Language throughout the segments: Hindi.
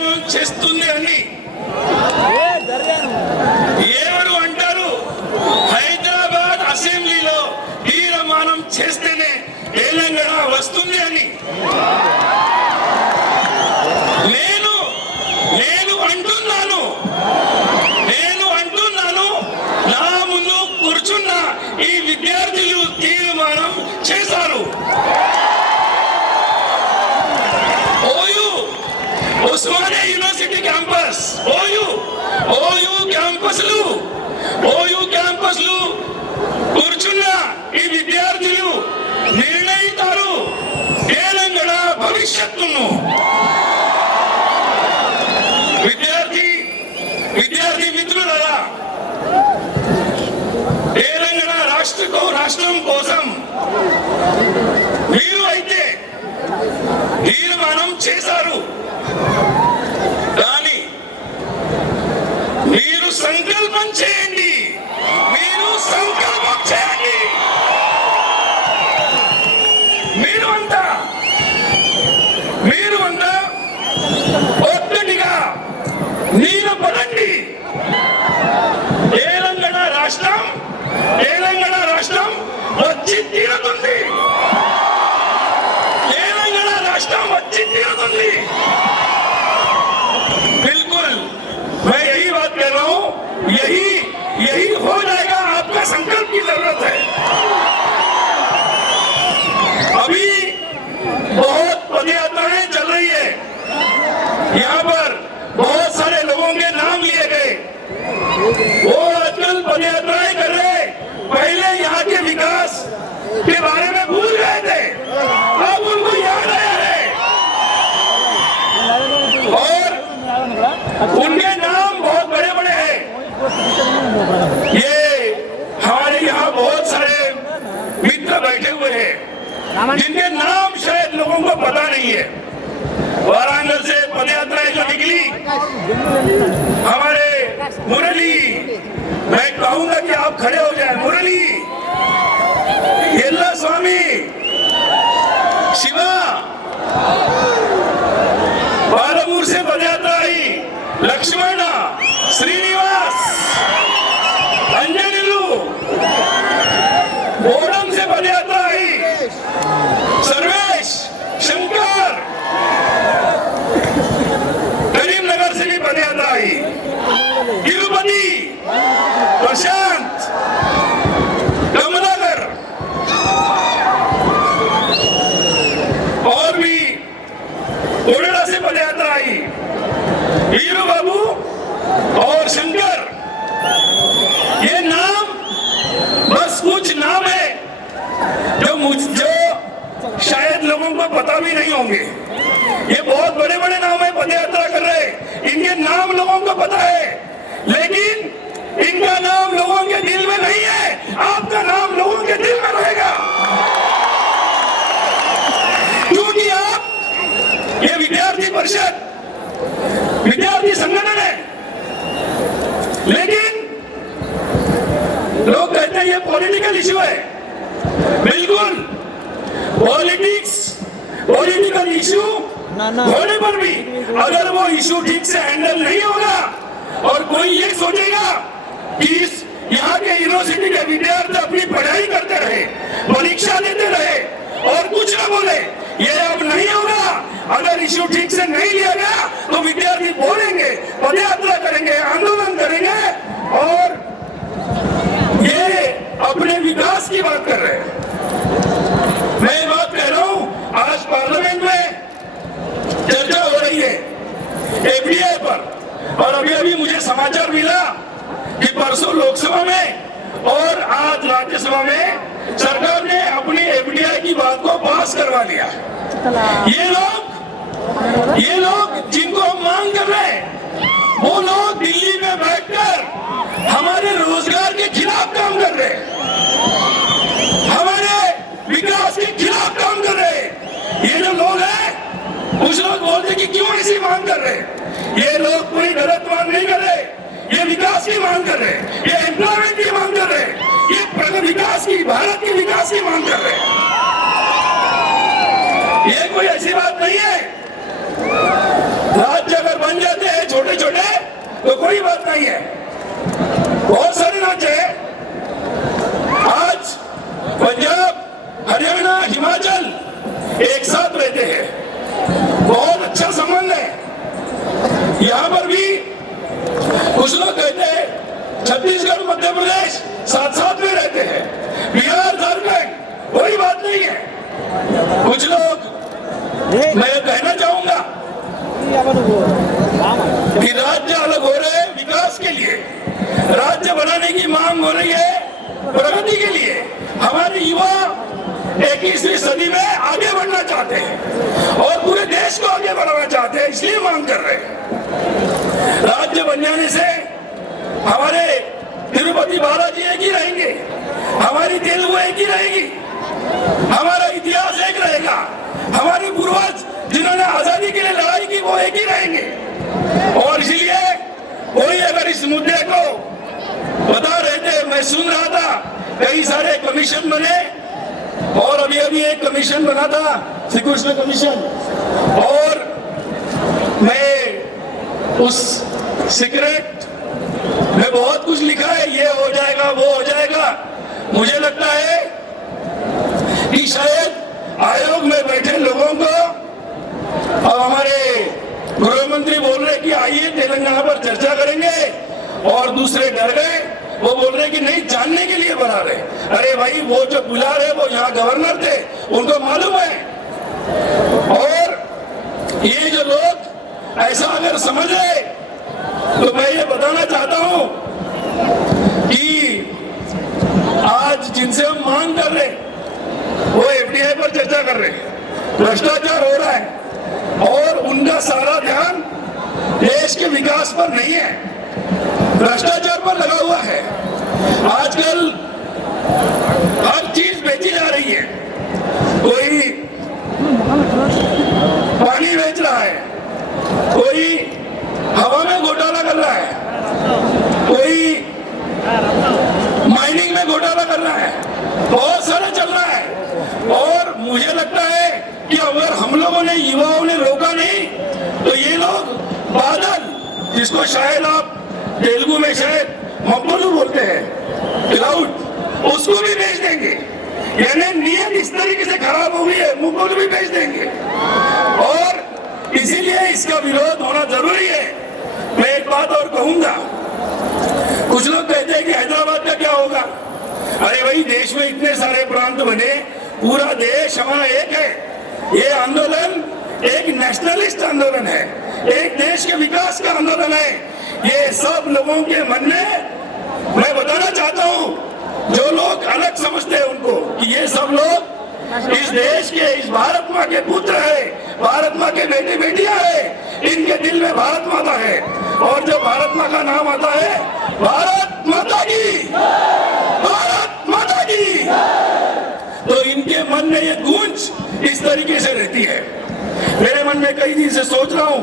తీర్మానం చేస్తుంది అని ఎవరు అంటారు? హైదరాబాద్ అసెంబ్లీలో తీర్మానం చేస్తేనే తెలంగాణ వస్తుంది అని నేను అంటున్నాను. నా ముందు కూర్చున్న ఈ విద్యార్థులు తీర్మానం చేశారు. उस्मानिया यूनिवर्सिटी कैंपस ओयू कैंपस కూర్చున్న ఈ విద్యార్థులు నిర్ణయిస్తారు తెలంగాణ భవిష్యత్తును. విద్యార్థి మిత్రులారా, తెలంగాణ రాష్ట్రం కోసం మీరు అయితే తీర్మానం చేశారు. కానీ మీరు సంకల్పం చేయండి. మీరు అంతా ఒక్కటిగా మీరు పడండి. తెలంగాణ రాష్ట్రం వచ్చి తీరుతుంది. बिल्कुल मैं यही बात कह रहा हूं, यही हो जाएगा. आपका संकल्प की जरूरत है. अभी बहुत पदयात्राएं चल रही है. यहाँ पर बहुत सारे लोगों के नाम लिए गए. वो आजकल पदयात्राएं कर रहे, पहले यहाँ के विकास के बारे में भूल गए थे. अब उनको याद आया है और उनके नाम बहुत बड़े बड़े हैं. ये हमारे यहाँ बहुत सारे मित्र बैठे हुए हैं जिनके नाम शायद लोगों को पता नहीं है. वाराणसी से पदयात्रा जो निकली, हमारे मुरली, मैं कहूंगा कि आप खड़े हो जाए. मुरली, येल्ला स्वामी, शिवा, बालापुर से पदयात्रा आई, लक्ष्मण, श्रीनिवास, अंजनिलू, बोडम से पदयात्रा आई, सर्वेश, शंकर, करीमनगर से भी पदयात्रा आई, तिरुपति, प्रशांत, कमलाकर और भी कोडला से पदयात्रा आई, वीरू बाबू और शंकर. ये नाम बस कुछ नाम है जो शायद लोगों को पता भी नहीं होंगे. ये बहुत बड़े बड़े नाम है पदयात्रा कर रहे, इनके नाम लोगों को पता है, लेकिन इनका नाम लोगों के दिल में नहीं है. आपका नाम लोगों के दिल में रहेगा, क्योंकि आप ये विद्यार्थी परिषद, विद्यार्थी संगठन है. लेकिन लोग कहते हैं ये पॉलिटिकल इश्यू है. बिल्कुल पॉलिटिकल इश्यू होने पर भी अगर वो इश्यू ठीक से हैंडल नहीं होगा और कोई ये सोचेगा कि यहाँ के यूनिवर्सिटी के विद्यार्थी अपनी पढ़ाई करते रहे, परीक्षा देते रहे और कुछ न बोले, ये अब नहीं होगा. अगर इश्यू ठीक से नहीं लिया गया तो विद्यार्थी बोलेंगे, पदयात्रा करेंगे, आंदोलन करेंगे और ये अपने विकास की बात कर रहे हैं. मैं बात कह रहा हूं, आज पार्लियामेंट में चर्चा हो रही है एफडीआई पर, और अभी मुझे समाचार मिला कि परसों लोकसभा में और आज राज्यसभा में सरकार ने अपनी एफडीआई की बात को पास करवा लिया. ये लोग जिनको हम मांग कर रहे हैं, वो लोग दिल्ली में बैठकर हमारे रोजगार के खिलाफ काम कर रहे हैं, हमारे विकास के खिलाफ काम कर रहे हैं. ये जो लोग हैं, कुछ लोग बोलते कि क्यों ऐसी मांग कर रहे हैं. ये लोग कोई गलत मांग नहीं कर रहे, ये विकास की मांग कर रहे हैं, ये एम्प्लॉयमेंट की मांग कर रहे हैं, ये विकास की, भारत के विकास की मांग कर रहे हैं. ये कोई ऐसी बात नहीं है. राज्य अगर बन तो कोई बात नहीं है। बहुत सारे राज्य है, आज पंजाब, हरियाणा, हिमाचल एक साथ रहते हैं, बहुत अच्छा संबंध है। यहाँ पर भी कुछ लोग कहते हैं छत्तीसगढ़, मध्य प्रदेश साथ साथ में रहते हैं, बिहार, झारखंड, कोई बात नहीं है। कुछ लोग, मैं कहना चाहूंगा कि राज्य अलग हो रहे हैं विकास के लिए, राज्य बनाने की मांग हो रही है प्रगति के लिए। हमारे युवा 21वीं सदी में आगे बढ़ना चाहते हैं और पूरे देश को आगे बढ़ाना चाहते हैं, इसलिए मांग कर रहे हैं। राज्य बन जाने से हमारे तिरुपति बालाजी एक ही रहेंगे, हमारी तेलुगु एक ही रहेगी, हमारा इतिहास एक रहेगा, हमारे पूर्वज जिन्होंने आजादी के लिए लड़ाई की वो एक ही रहेंगे। और इसलिए कोई अगर इस मुद्दे को बता रहे थे, मैं सुन रहा था कई सारे कमीशन बने और अभी अभी एक कमीशन बना था, श्री कृष्ण कमीशन, और मैं उस सीक्रेट में बहुत कुछ लिखा है, ये हो जाएगा, वो हो जाएगा। मुझे लगता है कि शायद आयोग में बैठे लोगों को, और हमारे गृह मंत्री बोल रहे कि आइए तेलंगाना पर चर्चा करेंगे, और दूसरे डर गए, वो बोल रहे कि नहीं, जानने के लिए बना रहे। अरे भाई, वो जो बुला रहे वो यहाँ गवर्नर थे, उनको मालूम है। और ये जो लोग ऐसा अगर समझ रहे, तो मैं ये बताना चाहता हूं कि आज जिनसे हम मांग कर रहे वो एफडीआई पर चर्चा कर रहे, भ्रष्टाचार हो रहा है और उनका सारा ध्यान देश के विकास पर नहीं है, भ्रष्टाचार पर लगा हुआ है। आजकल हर चीज बेची जा रही है, कोई पानी बेच रहा है, कोई हवा में घोटाला कर रहा है, कोई माइनिंग में घोटाला कर रहा है, बहुत सारा चल रहा है। और मुझे लगता है कि अगर हम लोगों ने, युवाओं ने रोका नहीं, तो ये लोग बादल, जिसको शायद आप तेलुगु में शायद मब्बलू बोलते हैं, क्लाउड, उसको भी बेच देंगे। यानी नियत इस तरीके से खराब हो गई है, मुब्बलू भी बेच देंगे। और इसीलिए इसका विरोध होना जरूरी है। मैं एक बात और कहूंगा, कुछ लोग कहते हैं कि हैदराबाद का क्या होगा। अरे भाई, देश में इतने सारे प्रांत बने, पूरा देश हमारा एक है। ये आंदोलन एक नेशनलिस्ट आंदोलन है, एक देश के विकास का आंदोलन है। ये सब लोगों के मन में, मैं बताना चाहता हूं, जो लोग अलग समझते हैं उनको, कि ये सब लोग इस देश के, इस भारत माँ के पुत्र है, भारत माँ के बेटे बेटियां है, इनके दिल में भारत माता है। और जब भारत माँ का नाम आता है, भारत माता की, भारत माता की, तो इनके मन में ये गूंज इस तरीके से रहती है। मेरे मन में कई दिन से सोच रहा हूं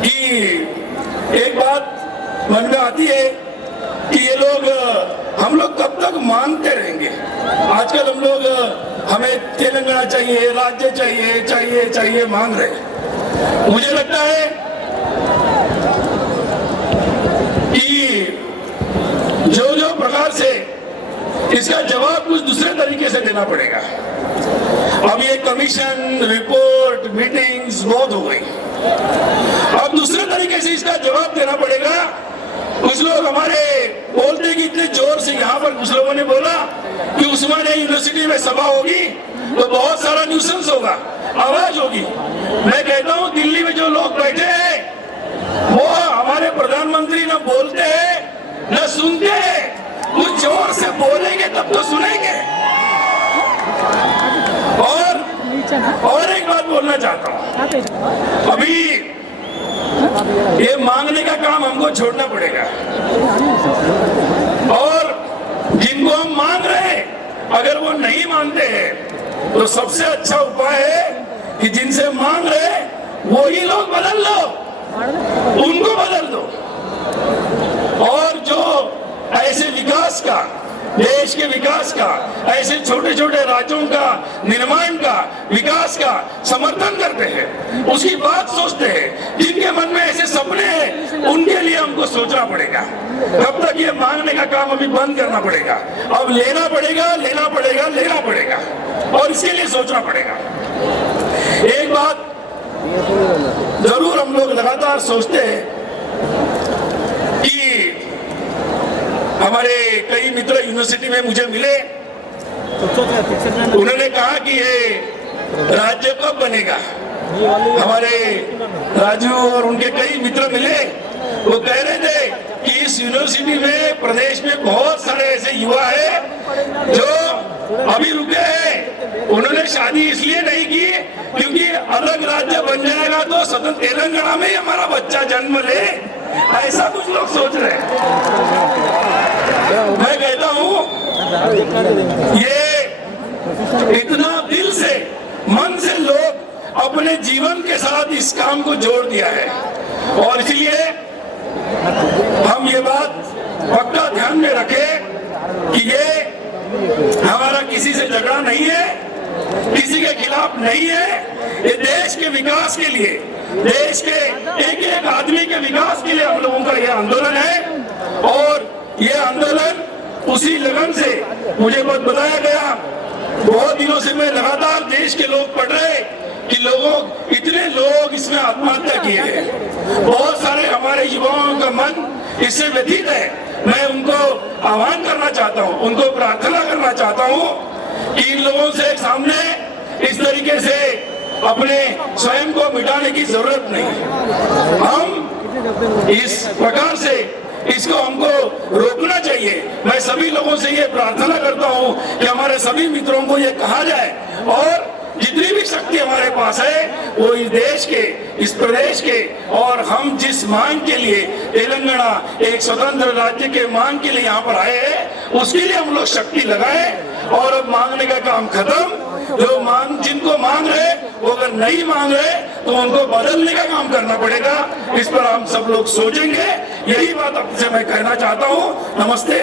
कि एक बात मन में आती है कि ये लोग, हम लोग कब तक मांगते रहेंगे। आजकल हम लोग, हमें तेलंगाना चाहिए, राज्य चाहिए, चाहिए चाहिए मांग रहे। मुझे लगता है कि जो प्रकार से इसका जवाब कुछ दूसरे तरीके से देना पड़ेगा। अब ये कमीशन, रिपोर्ट, मीटिंग्स बहुत हो गई, अब दूसरे तरीके से इसका जवाब देना पड़ेगा। कुछ लोग हमारे बोलते कि इतने जोर से, यहाँ पर कुछ लोगों ने बोला कि उस्मानिया यूनिवर्सिटी में सभा होगी तो बहुत सारा न्यूसेंस होगा, आवाज होगी। मैं कहता हूँ, दिल्ली में जो लोग बैठे हैं वो हमारे प्रधानमंत्री न बोलते हैं न सुनते हैं, कुछ जोर से बोलेंगे तब तो सुनेंगे। और एक बात बोलना चाहता हूँ, अभी ये मांगने का काम हमको छोड़ना पड़ेगा। और जिनको हम मांग रहे हैं, अगर वो नहीं मानते हैं, तो सबसे अच्छा उपाय है कि जिनसे मांग रहे हैं वो ही लोग बदल लो, उनको बदल दो। और जो ऐसे विकास का, देश के विकास का, ऐसे छोटे छोटे राज्यों का निर्माण का, विकास का समर्थन करते हैं, उसकी बात सोचते हैं, जिनके मन में ऐसे सपने हैं, उनके तब तक ये मांगने का काम अभी बंद करना पड़ेगा। अब लेना पड़ेगा, लेना पड़ेगा, लेना पड़ेगा, और इसके लिए सोचना पड़ेगा। एक बात जरूर हम लोग लगातार सोचते हैं कि हमारे कई मित्र यूनिवर्सिटी में मुझे मिले, उन्होंने कहा कि ये राज्य कब बनेगा। हमारे राजू और उनके कई मित्र मिले, वो कह रहे थे कि इस यूनिवर्सिटी में प्रदेश में बहुत सारे ऐसे युवा हैं जो अभी रुके हैं। उन्होंने शादी इसलिए नहीं की क्योंकि अलग राज्य बन जाएगा तो स्वतंत्र तेलंगाना में ही हमारा बच्चा जन्म ले, ऐसा कुछ लोग सोच रहे हैं। मैं कहता हूँ ये इतना दिल से, मन से लोग अपने जीवन के साथ इस काम को जोड़ दिया है, और इसलिए हम ये बात पक्का ध्यान में रखें कि ये हमारा किसी से झगड़ा नहीं है, किसी के खिलाफ नहीं है। ये देश के विकास के लिए, देश के एक एक आदमी के विकास के लिए हम लोगों का ये आंदोलन है, और ये आंदोलन उसी लगन से मुझे बहुत बताया गया। बहुत दिनों से मैं लगातार देश के लोग पढ़ रहे कि इतने लोग इसमें आत्महत्या किए हैं। बहुत सारे हमारे युवाओं का मन इससे व्यथित है। मैं उनको आह्वान करना चाहता हूँ, उनको प्रार्थना करना चाहता हूँ कि इन लोगों से सामने इस तरीके से अपने स्वयं को मिटाने की जरूरत नहीं। हम इस प्रकार से इसको हमको रोकना चाहिए। मैं सभी लोगों से ये प्रार्थना करता हूँ कि हमारे सभी मित्रों को ये कहा जाए, और जितनी भी शक्ति हमारे पास है वो इस देश के, इस प्रदेश के, और हम जिस मांग के लिए तेलंगाना एक स्वतंत्र राज्य के मांग के लिए यहाँ पर आए हैं, उसके लिए हम लोग शक्ति लगाएं। और अब मांगने का काम खत्म। जो जिनको मांग रहे वो अगर नहीं मांग रहे तो उनको बदलने का काम करना पड़ेगा। इस पर हम सब लोग सोचेंगे। यही बात आपसे मैं कहना चाहता हूँ। नमस्ते।